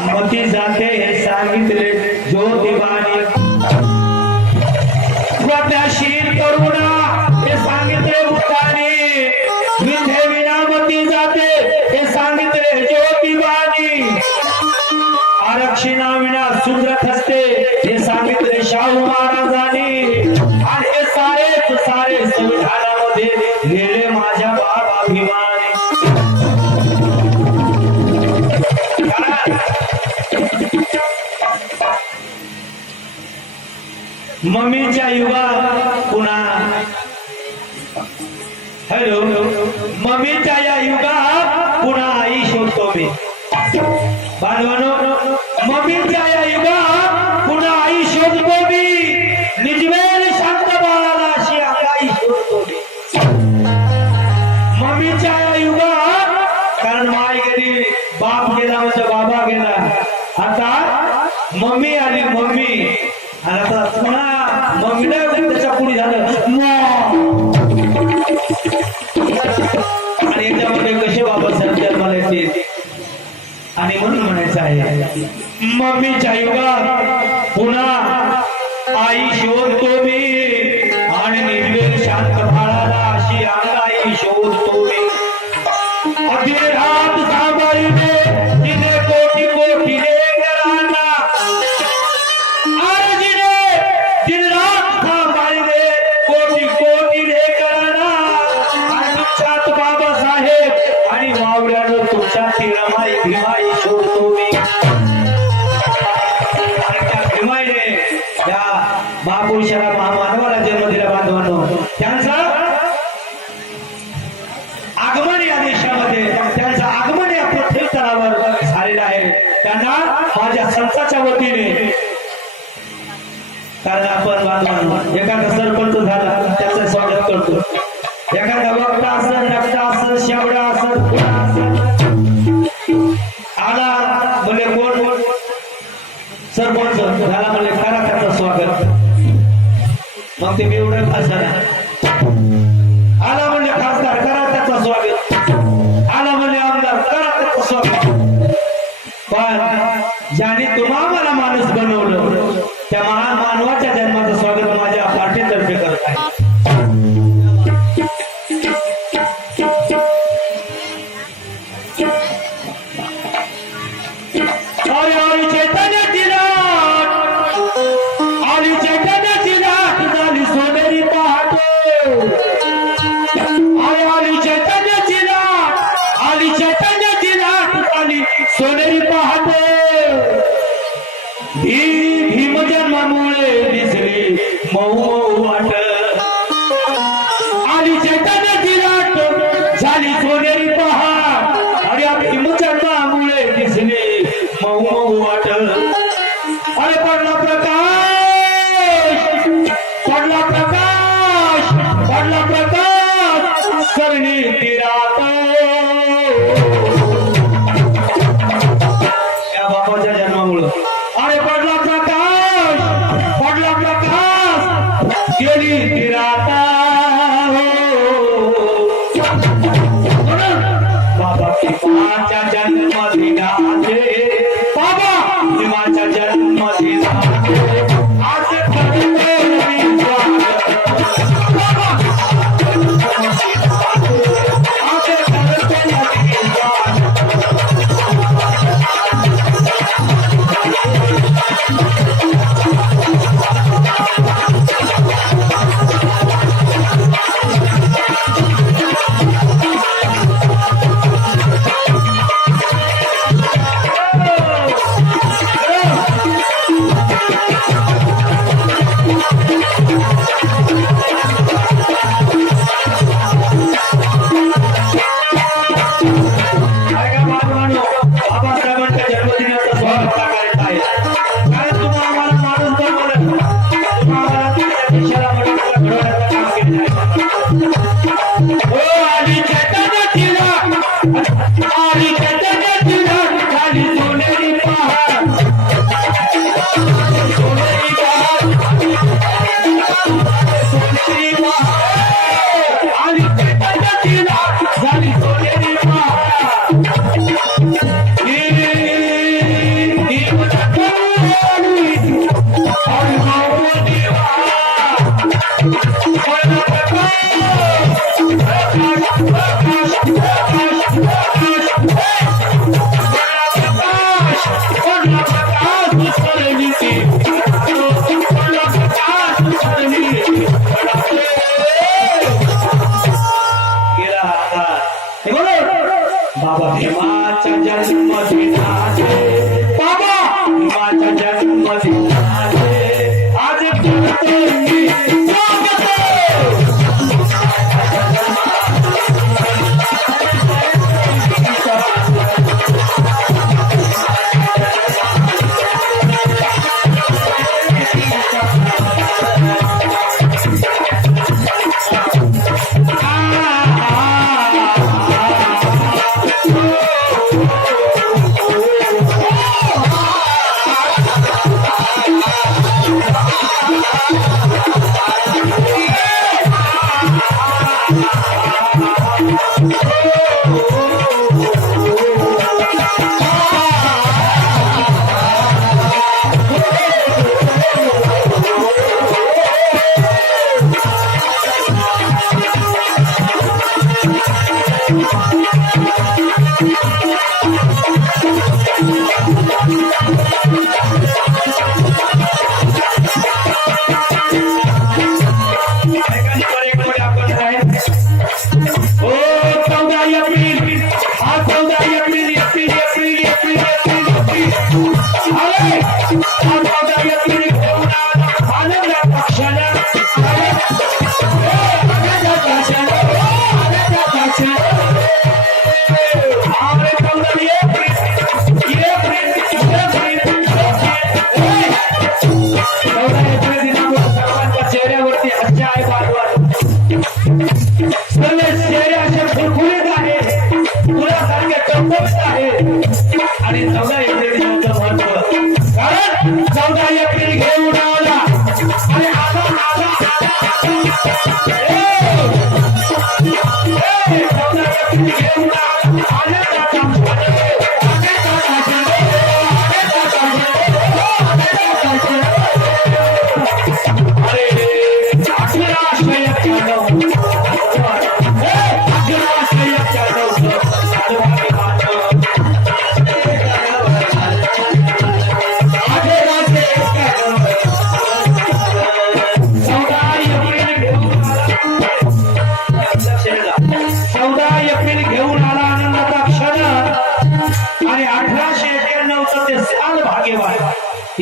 मोती जाते हे सांगितले ज्योतिबाने व त्या श्री करुणा हे सांगितले मुलाने मी मम्मीच्या युगात पुन्हा. हॅलो मम्मीच्या মামি যাই माझ्या संस्थाच्या वतीने. कारण आपण एखादा सरपंच झाला विजेता Yeah.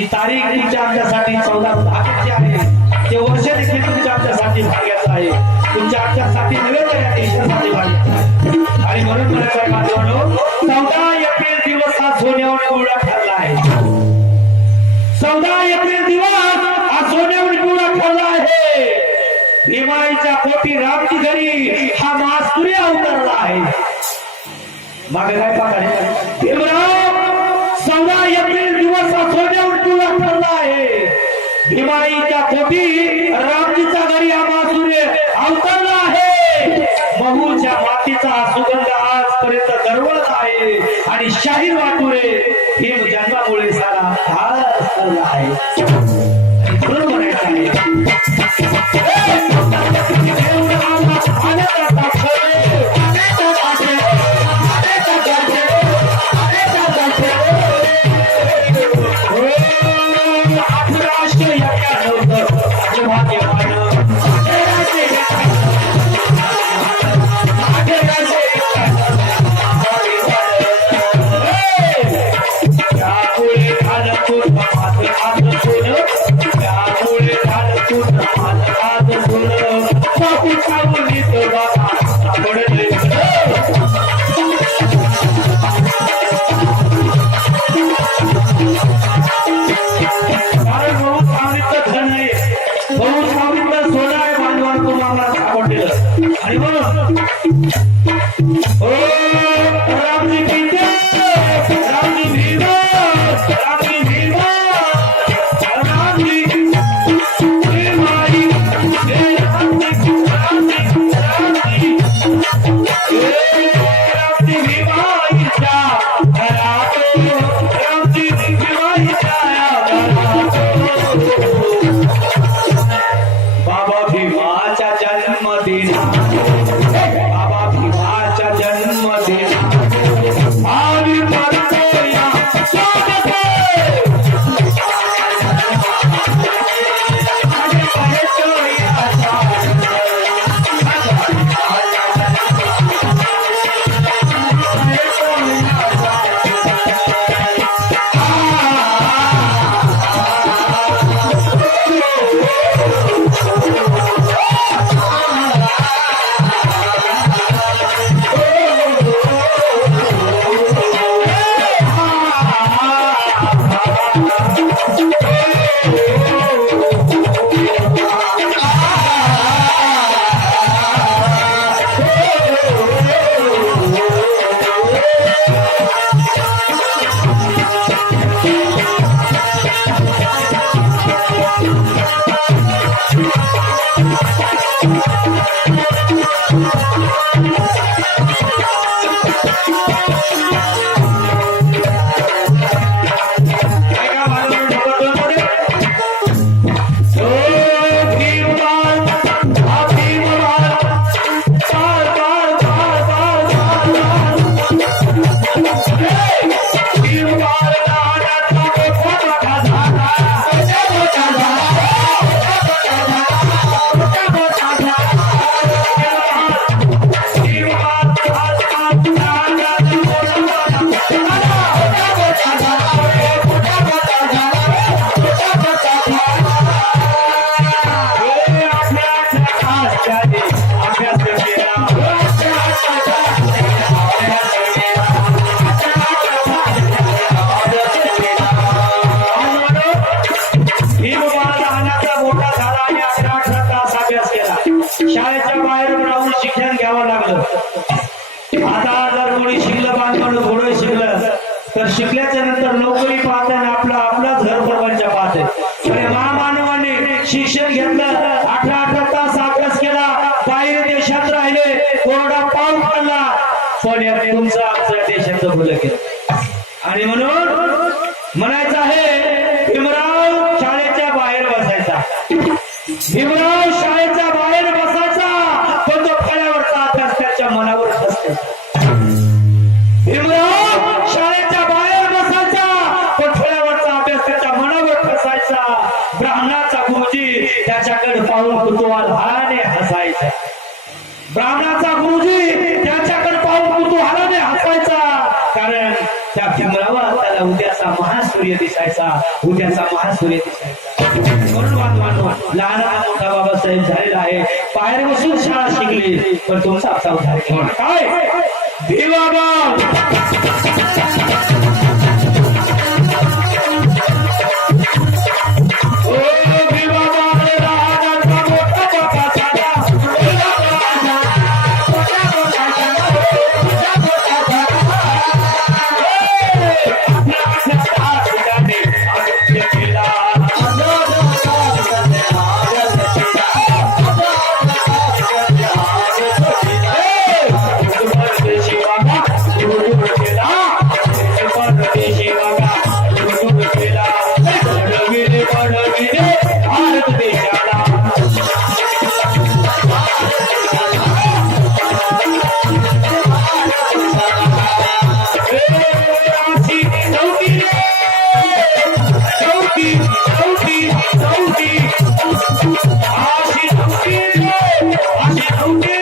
ही तारीख तुमच्या आमच्यासाठी चौदा भाग्याची आहे. ते वर्ष देखील तुमच्या आमच्यासाठी भाग्याचं आहे. तुमच्या आमच्यासाठी नव्हे तर या देशासाठी भाग्याचं आणि म्हणून म्हणायचं बांधवांनो चौदा एप्रिल दिवस हा सोन्यावर पिवळा ठरला आहे. चौदा एप्रिल दिवस हा सोन्यावर पिवळा ठरला आहे. दिवाळीच्या पोटी रामची घरी हा महासूर्य अवतरला आहे. मागे काय पाहता? भीमराव! एप्रिल दिवस हा सोन्यावर पिवळा ठरला आहे. दिवाळीच्या पोटी रामजीचा घरी आम्हा सूर्य अवतरला आहे. महूच्या मातीचा हा सुगंध आजपर्यंत दरवळत आहे. आणि शाहीर वाटुरे हे जन्मामुळे सारा भारत ठरला आहे. बरोबर आहे Thank you. शाळेच्या बाहेर राहून शिक्षण घ्यावं लागलं. आता जर कोणी शिकलं बांधवलं थोडं शिकलं तर शिकल्याच्या नंतर नोकरी पाहते आणि आपला आपलाच घर परवानच्या पाहते. महामानवाने शिक्षण घेतलं अठरा अठरा तास अभ्यास केला बाहेर देशात राहिले कोरडा पाऊस पडला. पण या तुमचा आमच्या देशाचं भुलं केलं. उद्याचा महासूर्य दिसायचा उद्याचा महासूर्य दिसायचा. म्हणून बांधवांनो लहान मोठा बाबासाहेब झालेला आहे. बाहेर बसून शाळा शिकली. पण तुमचा असा उद्धार काय? देवा Thank you.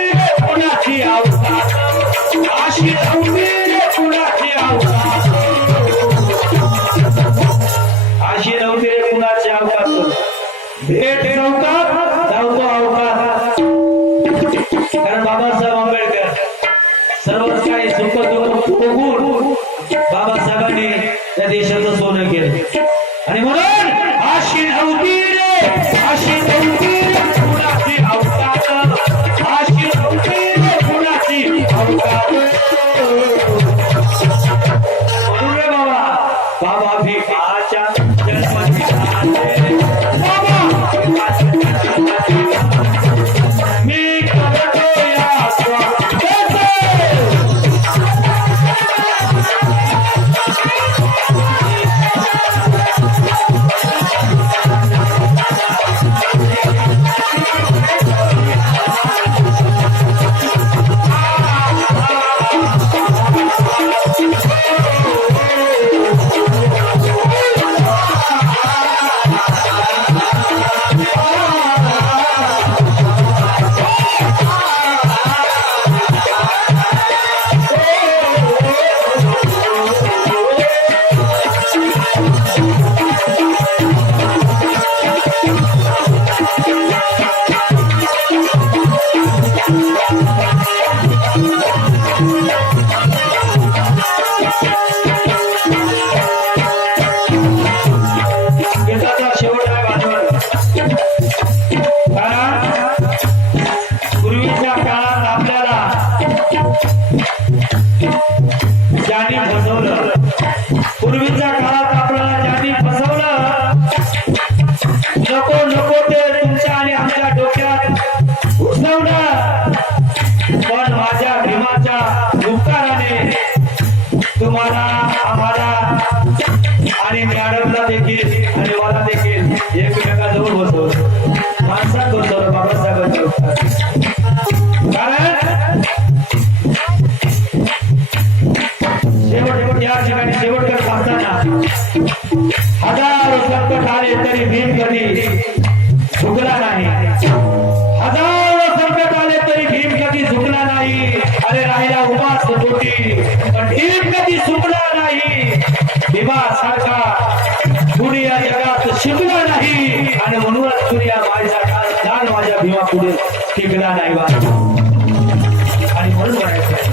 কোন পথের भीमासारखा कुणी या जगात शिकला नाही. आणि म्हणूनच कुणी या माझ्या माझ्या भीमा पुढे टिकला नाही बा. आणि म्हणून म्हणायचं